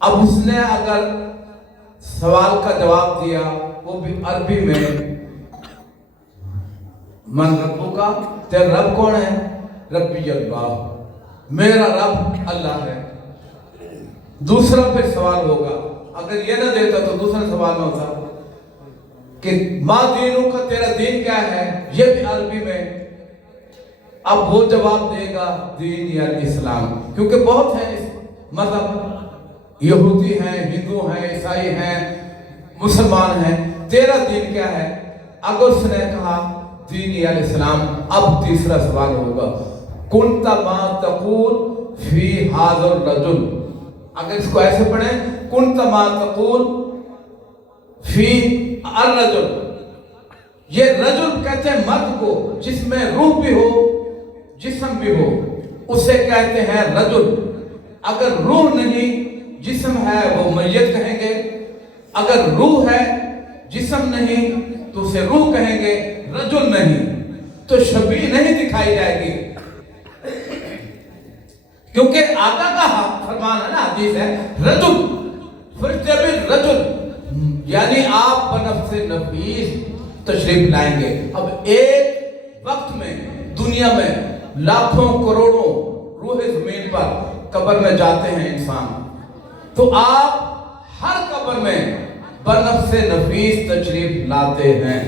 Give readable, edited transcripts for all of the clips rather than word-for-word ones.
अब उसने अगर सवाल का जवाब दिया वो भी अरबी में, मन रब्बुका, तेरा रब कौन है? रब्बी अल्लाह, मेरा रब अल्लाह है। दूसरा फिर सवाल होगा, अगर ये ना देता तो दूसरा सवाल में होता कि माँ दीनू का, तेरा दीन क्या है? ये भी अरबी में। अब वो जवाब देगा दीन या इस्लाम, क्योंकि बहुत है मतलब यहूदी हैं, हिंदू हैं, ईसाई हैं, मुसलमान हैं, तेरा दीन क्या है? अगर उसने कहा दीन या इस्लाम, अब तीसरा सवाल होगा कुंता मा तकूल फी हाज़र रजुल। अगर इसको ऐसे पढ़े, कुंता मा तकूल फी अर्रजुल, ये रजुल कहते हैं मर्द को जिसमें रूह भी हो जिस्म भी हो, उसे कहते हैं रजुल। अगर रूह नहीं जिस्म है वो मैयत कहेंगे, अगर रूह है जिस्म नहीं तो उसे रूह कहेंगे, रजुल नहीं तो शबीह नहीं दिखाई जाएगी। क्योंकि आका का फरमान है ना, हदीस है रजुल फरिश्ते भी रजुल, यानी आप बनफ्से नफीस तशरीफ लाएंगे। अब एक वक्त में दुनिया में लाखों करोड़ों रूह जमीन पर कब्र में जाते हैं इंसान, तो आप हर कब्र में बनफ्से नफीस तशरीफ लाते हैं।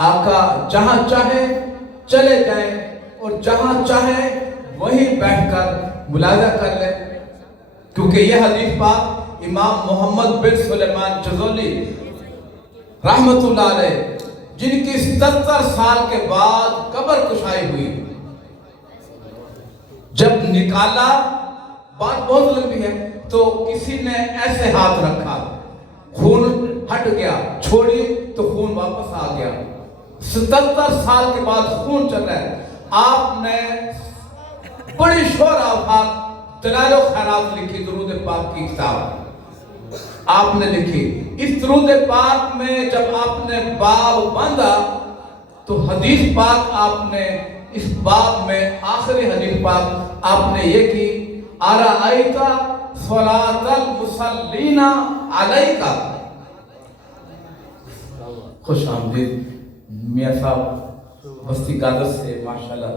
आका जहां चाहे चले जाएं और जहां चाहे वहीं बैठकर मुलाजा कर ले, क्योंकि यह हदीस पाक इमाम मोहम्मद बिन सुलेमान जज़ोली रहमतुल्लाह अलैह, जिनकी 77 साल के बाद कब्र कुशाई हुई, जब निकाला, बात बहुत लंबी है, तो किसी ने ऐसे हाथ रखा, खून हट गया, छोड़ी तो खून वापस आ गया। 77 साल के बाद खून चल रहा है। आपने बड़ी शोर आवाज दलाल व खैरात लिखी, दुरूद पाक की किताब आपने लिखी। इस दुरूद पाक में जब आपने बाब बांधा तो हदीस पाक आपने इस बाब में आखिरी हदीस पाक आपने ये की, अराअयता सलातल मुसल्लीना अलैका। खुश आमदीद मियां साहब बस्ती गादर से माशाल्लाह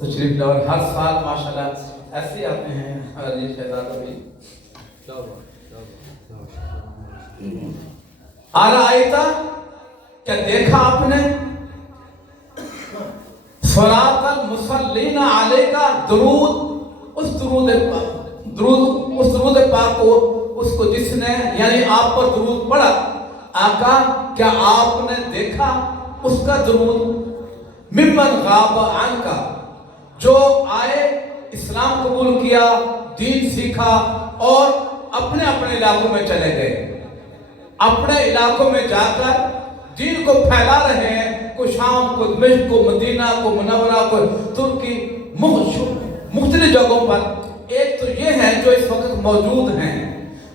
तशरीफ लाए, हर साल माशाल्लाह ऐसे आते हैं। अजीज शहजादा भी अराअयता, क्या देखा आपने? सलातल मुसल्लीना अलैका, दुरूद, उस दुरूद पाक को, उसको जिसने यानी आप पर दुरूद पढ़ा, आका क्या आपने देखा उसका दुरूद? मिम्मन गाबा अन्का, जो आए, इस्लाम कबूल किया, दीन सीखा और अपने अपने इलाकों में चले गए, अपने इलाकों में जाकर दीन को फैला रहे हैं, को शाम को दमिश्क को मदीना को मुनव्वरा को तुर्की मुख्तलिफ जगहों पर। एक तो ये है जो इस वक्त मौजूद हैं,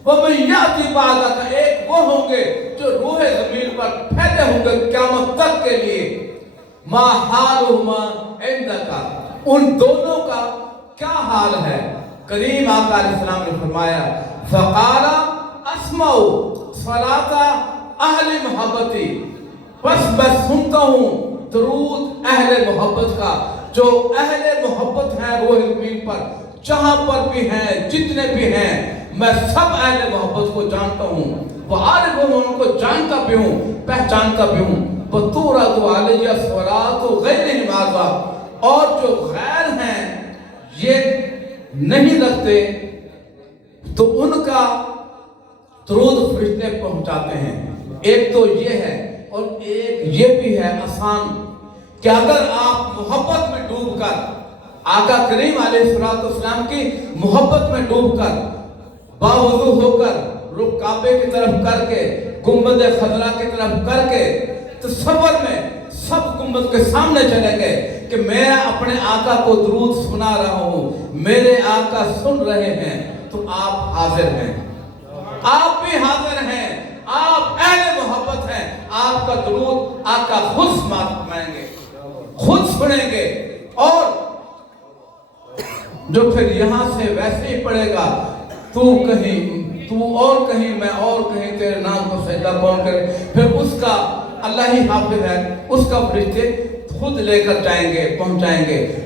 वह याती बादा का, एक वो होंगे जो रूह जमीन पर फैले होंगे क़यामत तक के लिए। मा हालुहुमा इंदका, उन दोनों का क्या हाल है? करीम आका अलैहिस्सलाम ने फरमाया, फ़क़ाला अस्माउ सलाता अहले मोहब्बती, बस मैं सुनता हूँ दुरूद अहले मोहब्बत का, जो अहले मोहब्बत हैं रूह ज़मीन पर, जहाँ पर भी हैं, जितने भी हैं, मैं सब अहले मोहब्बत को जानता हूँ। वो आरिफ हूँ, उनको जानता भी हूँ, पहचानता भी हूँ। बतूरदु अलैया सलातु गैरि माज़ा, और जो गैर हैं ये नहीं लगते तो उनका दुरूद फरिश्ते पहुंचाते हैं। एक तो ये है, और एक ये भी है आसान कि अगर आप मोहब्बत में डूबकर, आका करीम अलैहिस्सलाम की मोहब्बत में डूबकर, बावजू होकर, रुख काबे की तरफ करके, गुंबद खजरा की तरफ करके, तो सफर में सब गुंबद के सामने चले गए कि मैं अपने आका को दुरूद सुना रहा हूँ, मेरे आका सुन रहे हैं, तो आप हाजिर हैं, आप भी हाजिर हैं, आप अहले मोहब्बत हैं, आपका दुरूद आका खुद सुनाएंगे, खुद सुनेंगे। और जो फिर यहां से वैसे ही पड़ेगा, तू कहीं تو اور کہیں میں اور کہیں تیرے نام کو سجدہ کون کرے؟ پھر اس کا اللہ ہی حافظ ہے، اس کا فرشتے خود لے کر جائیں گے، پہنچائیں گے۔